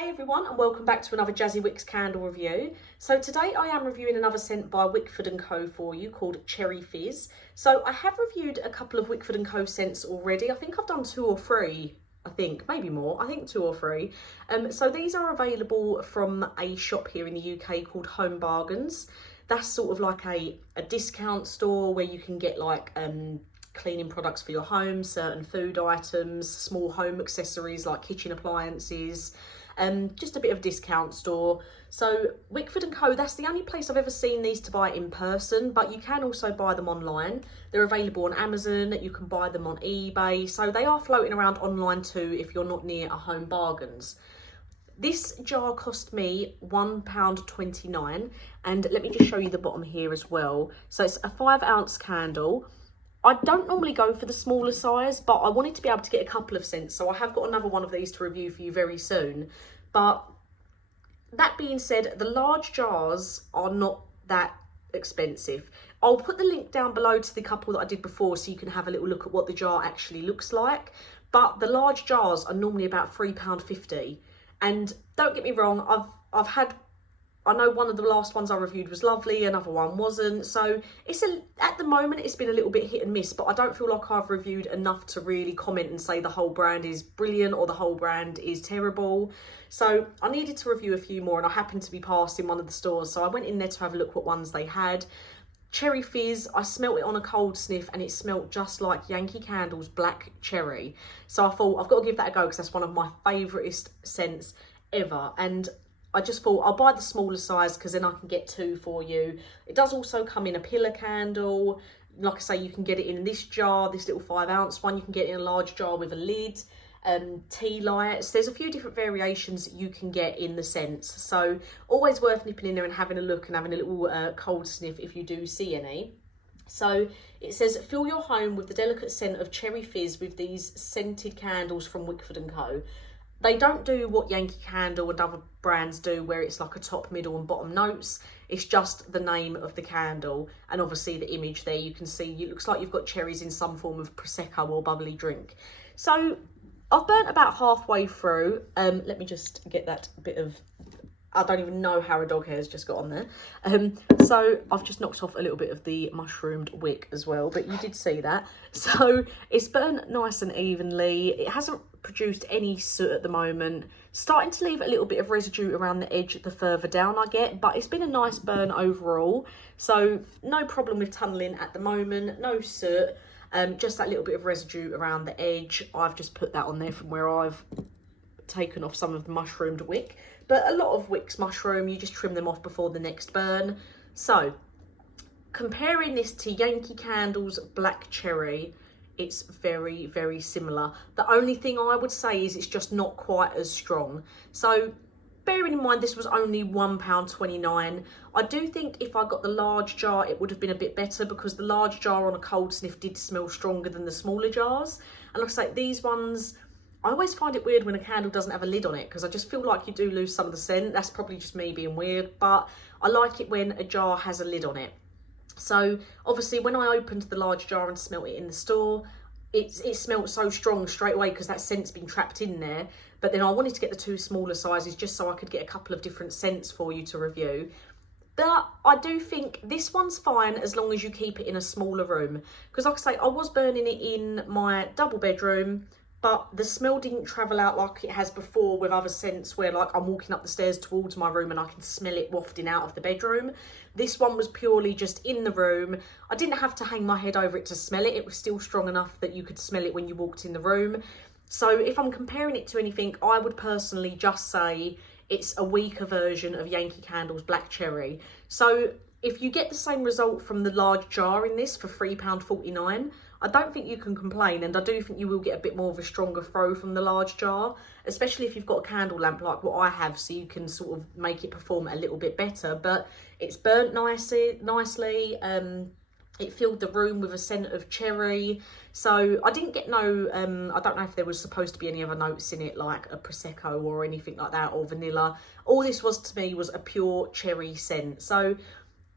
Hey everyone, and welcome back to another Jazzy Wicks candle review. So today I am reviewing another scent by Wickford & Co for you called Cherry Fizz. So I have reviewed a couple of Wickford & Co scents already. I think I've done 2 or 3, maybe more. I think 2 or 3. So these are available from a shop here in the UK called Home Bargains. That's sort of like a discount store where you can get like cleaning products for your home, certain food items, small home accessories like kitchen appliances. Just a bit of a discount store. So Wickford & Co, that's the only place I've ever seen these to buy in person, but you can also buy them online. They're available on Amazon, you can buy them on eBay, so they are floating around online too if you're not near a Home Bargains. This jar cost me £1.29, and let me just show you the bottom here as well. So it's a 5-ounce candle. I don't normally go for the smaller size, but I wanted to be able to get a couple of scents, so I have got another one of these to review for you very soon. But that being said, the large jars are not that expensive. I'll put the link down below to the couple that I did before so you can have a little look at what the jar actually looks like. But the large jars are normally about £3.50. And don't get me wrong, I know one of the last ones I reviewed was lovely, another one wasn't. So at the moment, it's been a little bit hit and miss, but I don't feel like I've reviewed enough to really comment and say the whole brand is brilliant or the whole brand is terrible. So I needed to review a few more, and I happened to be passing one of the stores. So I went in there to have a look what ones they had. Cherry Fizz, I smelt it on a cold sniff and it smelt just like Yankeecandle's Black Cherry. So I thought I've got to give that a go because that's one of my favouriteest scents ever. And I just thought I'll buy the smaller size because then I can get 2 for you. It does also come in a pillar candle. Like I say, you can get it in this jar, this little 5-ounce one. You can get it in a large jar with a lid, tea lights. There's a few different variations that you can get in the scents. So always worth nipping in there and having a look and having a little cold sniff if you do see any. So it says, fill your home with the delicate scent of Cherry Fizz with these scented candles from Wickford & Co. They don't do what Yankeecandle and other brands do where it's like a top, middle and bottom notes. It's just the name of the candle, and obviously the image there you can see it looks like you've got cherries in some form of prosecco or bubbly drink. So I've burnt about halfway through. Let me just get that bit of, I don't even know how a dog hair's just got on there. So I've just knocked off a little bit of the mushroomed wick as well, but you did see that. So it's burnt nice and evenly. It hasn't produced any soot at the moment. Starting to leave a little bit of residue around the edge the further down I get, but it's been a nice burn overall. So no problem with tunnelling at the moment, no soot, just that little bit of residue around the edge. I've just put that on there from where I've taken off some of the mushroomed wick. But a lot of wicks mushroom, you just trim them off before the next burn. So comparing this to Yankeecandle's Black Cherry, it's very, very similar. The only thing I would say is it's just not quite as strong. So bearing in mind this was only £1.29, I do think if I got the large jar it would have been a bit better because the large jar on a cold sniff did smell stronger than the smaller jars. And like I say, these ones, I always find it weird when a candle doesn't have a lid on it because I just feel like you do lose some of the scent. That's probably just me being weird, but I like it when a jar has a lid on it. So obviously when I opened the large jar and smelt it in the store, it smelt so strong straight away because that scent's been trapped in there. But then I wanted to get the 2 smaller sizes just so I could get a couple of different scents for you to review. But I do think this one's fine as long as you keep it in a smaller room. Because like I say, I was burning it in my double bedroom, but the smell didn't travel out like it has before with other scents where like I'm walking up the stairs towards my room and I can smell it wafting out of the bedroom. This one was purely just in the room. I didn't have to hang my head over it to smell it. It was still strong enough that you could smell it when you walked in the room. So if I'm comparing it to anything, I would personally just say it's a weaker version of Yankeecandle's Black Cherry. So if you get the same result from the large jar in this for £3.49, I don't think you can complain, and I do think you will get a bit more of a stronger throw from the large jar, especially if you've got a candle lamp like what I have, so you can sort of make it perform a little bit better. But it's burnt nicely. It filled the room with a scent of cherry. So I didn't get no, I don't know if there was supposed to be any other notes in it, like a Prosecco or anything like that, or vanilla. All this was to me was a pure cherry scent. So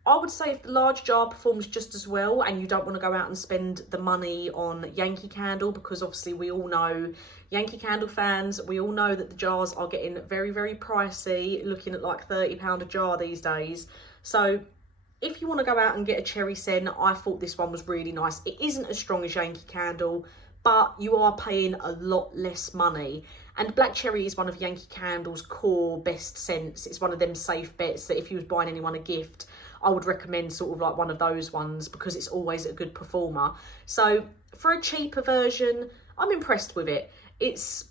I would say if the large jar performs just as well and you don't want to go out and spend the money on Yankee Candle, because obviously we all know, Yankee Candle fans, we all know that the jars are getting very, very pricey, looking at like £30 a jar these days. So if you want to go out and get a cherry scent, I thought this one was really nice. It isn't as strong as Yankee Candle, but you are paying a lot less money. And Black Cherry is one of Yankee Candle's core best scents. It's one of them safe bets that if you was buying anyone a gift, I would recommend sort of like one of those ones, because it's always a good performer. So for a cheaper version, I'm impressed with it. It's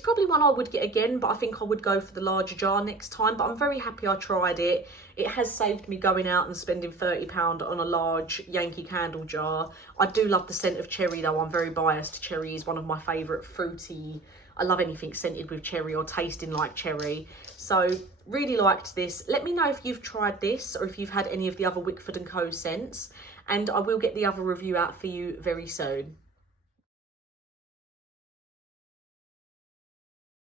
probably one I would get again, but I think I would go for the larger jar next time. But I'm very happy I tried it. It has saved me going out and spending £30 on a large Yankee Candle jar. I do love the scent of cherry though. I'm very biased. Cherry is one of my favourite fruity. I love anything scented with cherry or tasting like cherry. So really liked this. Let me know if you've tried this or if you've had any of the other Wickford & Co scents. And I will get the other review out for you very soon.